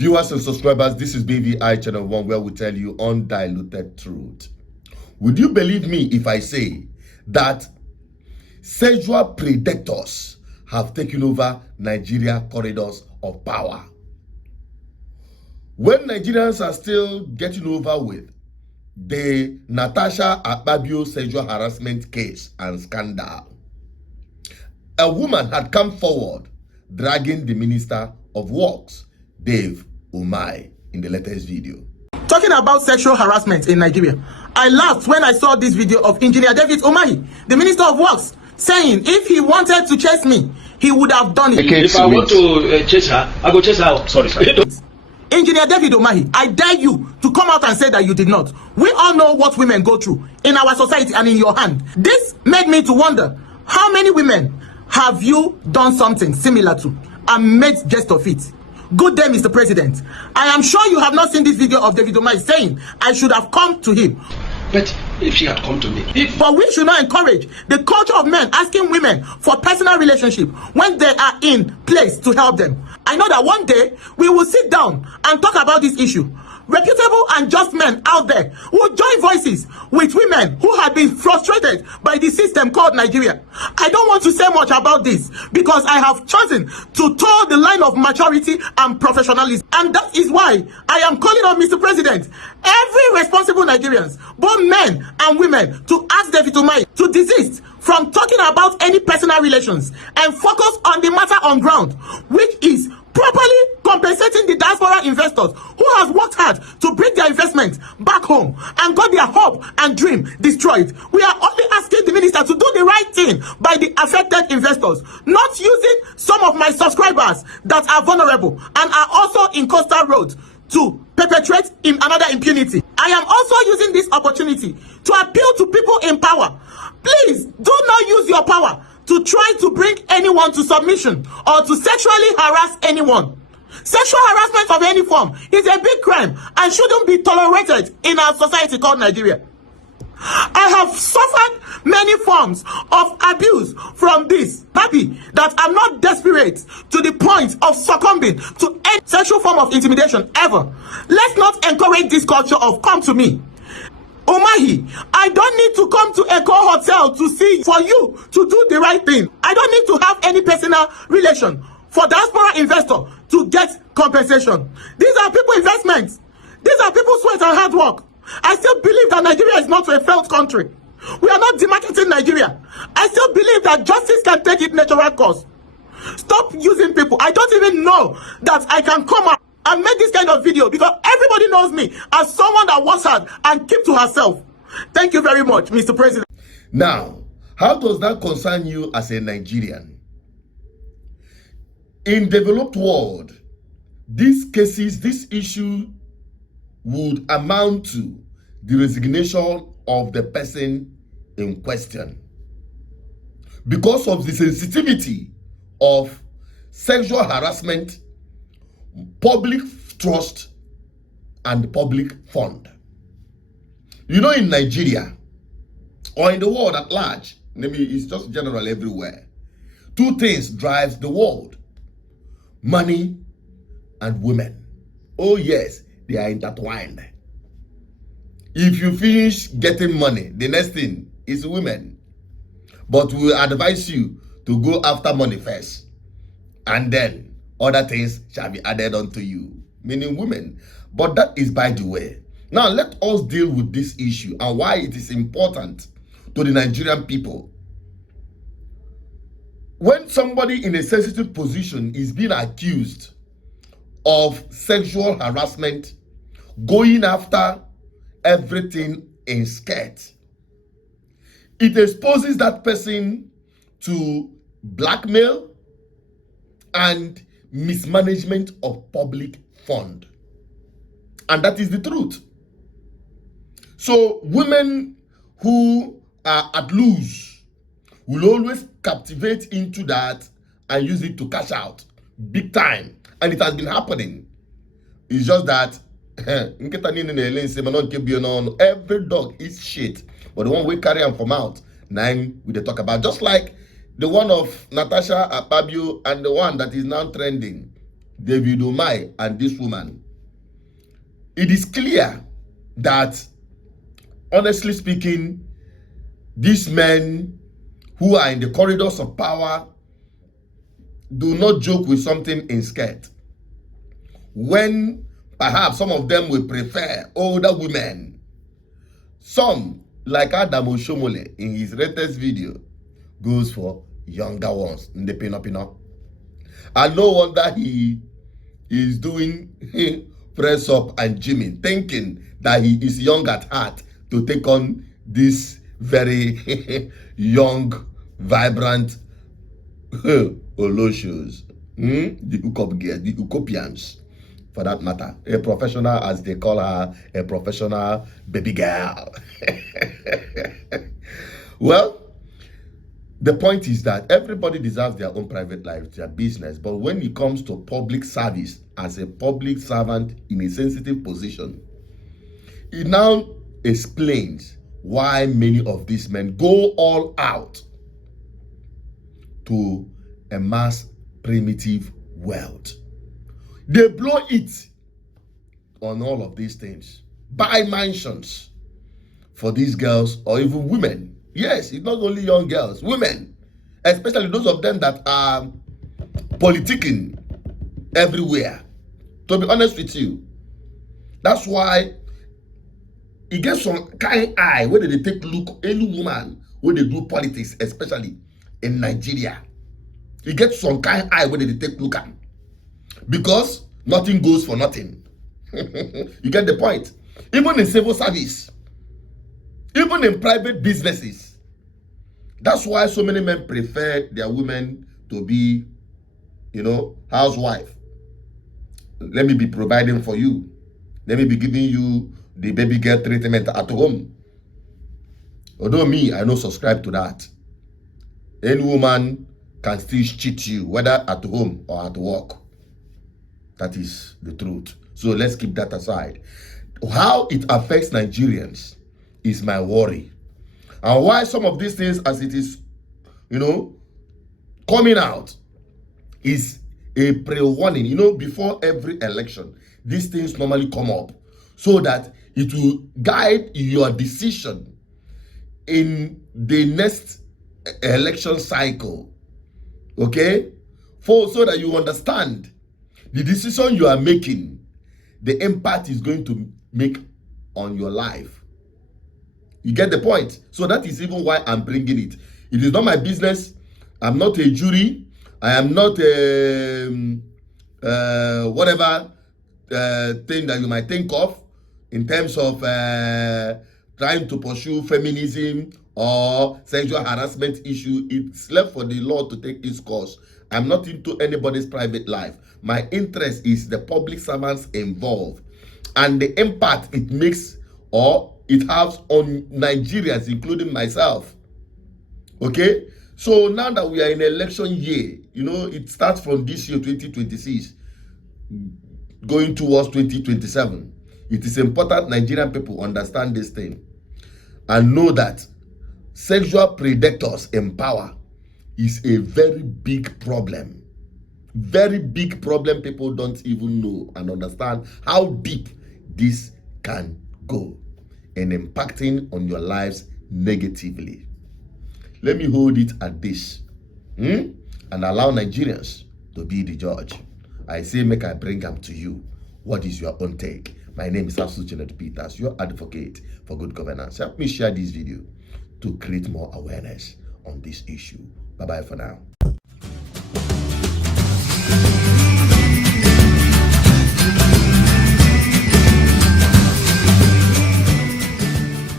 Viewers and subscribers, this is BVI Channel 1, where we tell you undiluted truth. Would you believe me if I say that sexual predators have taken over Nigeria corridors of power? When Nigerians are still getting over with the Natasha Akpabio sexual harassment case and scandal, a woman had come forward dragging the Minister of Works, Dave Umeahi, in the latest video. Talking about sexual harassment in Nigeria, I laughed when I saw this video of Engineer David Umeahi, the Minister of Works, saying if he wanted to chase me, he would have done it. If I want to chase her, I go chase her. Sorry. Engineer David Umeahi, I dare you to come out and say that you did not. We all know what women go through in our society and in your hand. This made me to wonder, how many women have you done something similar to and made jest of it? Good day, Mr. President. I am sure you have not seen this video of David Umeahi saying I should have come to him. But if she had come to me, But we should not encourage the culture of men asking women for personal relationship when they are in place to help them. I know that one day we will sit down and talk about this issue. Reputable and just men out there will join voices with women who have been frustrated by the system called Nigeria. I don't want to say much about this because I have chosen to toe the line of maturity and professionalism. And that is why I am calling on Mr. President, every responsible Nigerians, both men and women, to ask David Umeahi to desist from talking about any personal relations and focus on the matter on ground, which is properly compensating the diaspora investors who has worked hard to bring their investment back home and got their hope and dream destroyed. We are only asking the minister to do the right thing by the affected investors, not using some of my subscribers that are vulnerable and are also in coastal roads to perpetrate in another impunity. I am also using this opportunity to appeal to people in power. Please do not use your power to try to bring anyone to submission or to sexually harass anyone. Sexual harassment of any form is a big crime and shouldn't be tolerated in our society called Nigeria. I have suffered many forms of abuse from this. Happy that I'm not desperate to the point of succumbing to any sexual form of intimidation ever. Let's not encourage this culture of come to me. Umeahi, I don't need to come to Echo Hotel to see for you to do the right thing. I don't need to have any personal relation for diaspora investor to get compensation. These are people investments. These are people's sweat and hard work. I still believe that Nigeria is not a failed country. We are not demarketing Nigeria. I still believe that justice can take its natural course. Stop using people. I don't even know that I can come out and make this kind of video because everybody knows me as someone that works hard and keep to herself. Thank you very much, Mr. President. Now, how does that concern you as a Nigerian? In developed world, these cases, this issue would amount to the resignation of the person in question because of the sensitivity of sexual harassment, public trust, and public fund. You know, in Nigeria or in the world at large, maybe it's just general everywhere, two things drives the world: money and women. Oh yes, they are intertwined. If you finish getting money, the next thing is women. But we advise you to go after money first, and then other things shall be added unto you, meaning women. But that is by the way. Now let us deal with this issue and why it is important to the Nigerian people. When somebody in a sensitive position is being accused of sexual harassment, going after everything in skirt, it exposes that person to blackmail and mismanagement of public fund. And that is the truth. So women who are at loose will always captivate into that and use it to cash out big time. And it has been happening. It's just that every dog eats shit, but the one we carry and from out, nine we they talk about. Just like the one of Natasha Akpabio and the one that is now trending, David Umeahi and this woman, it is clear that, honestly speaking, these men who are in the corridors of power do not joke with something in skirt. When perhaps some of them will prefer older women. Some, like Oshiomhole in his latest video, goes for younger ones in the pino. And no wonder he is doing press up and gymming, thinking that he is young at heart to take on this very young, vibrant Oloshos, the hookup girls, the hookupians, for that matter. A professional, as they call her, a professional baby girl. Well, the point is that everybody deserves their own private life, their business. But when it comes to public service, as a public servant in a sensitive position, it now explains why many of these men go all out to amass primitive wealth. They blow it on all of these things. Buy mansions for these girls or even women. Yes, it's not only young girls, women, especially those of them that are politicking everywhere. To be honest with you, that's why it gets some kind eye where they take look any woman when they do politics, especially in Nigeria. It gets some kind eye where they take look at, because nothing goes for nothing. You get the point? Even in civil service, even in private businesses. That's why so many men prefer their women to be, housewife. Let me be providing for you. Let me be giving you the baby girl treatment at home. Although me, I don't subscribe to that. Any woman can still cheat you, whether at home or at work. That is the truth. So let's keep that aside. How it affects Nigerians is my worry. And why some of these things, as it is, coming out, is a pre-warning. Before every election, these things normally come up so that it will guide your decision in the next election cycle. Okay? So that you understand the decision you are making, the impact is going to make on your life. You get the point? So that is even why I'm bringing it. It is not my business. I'm not a jury. I am not whatever thing that you might think of in terms of trying to pursue feminism or sexual harassment issue. It's left for the law to take its course. I'm not into anybody's private life. My interest is the public servants involved and the impact it makes or it has on Nigerians, including myself. Okay? So now that we are in election year, it starts from this year, 2026, going towards 2027. It is important Nigerian people understand this thing and know that sexual predators in power is a very big problem. Very big problem people don't even know and understand how deep this can go in impacting on your lives negatively. Let me hold it at this and allow Nigerians to be the judge. I say make I bring them to you. What is your own take? My name is Janet Peters, your advocate for good governance. Help me share this video to create more awareness on this issue. Bye-bye for now.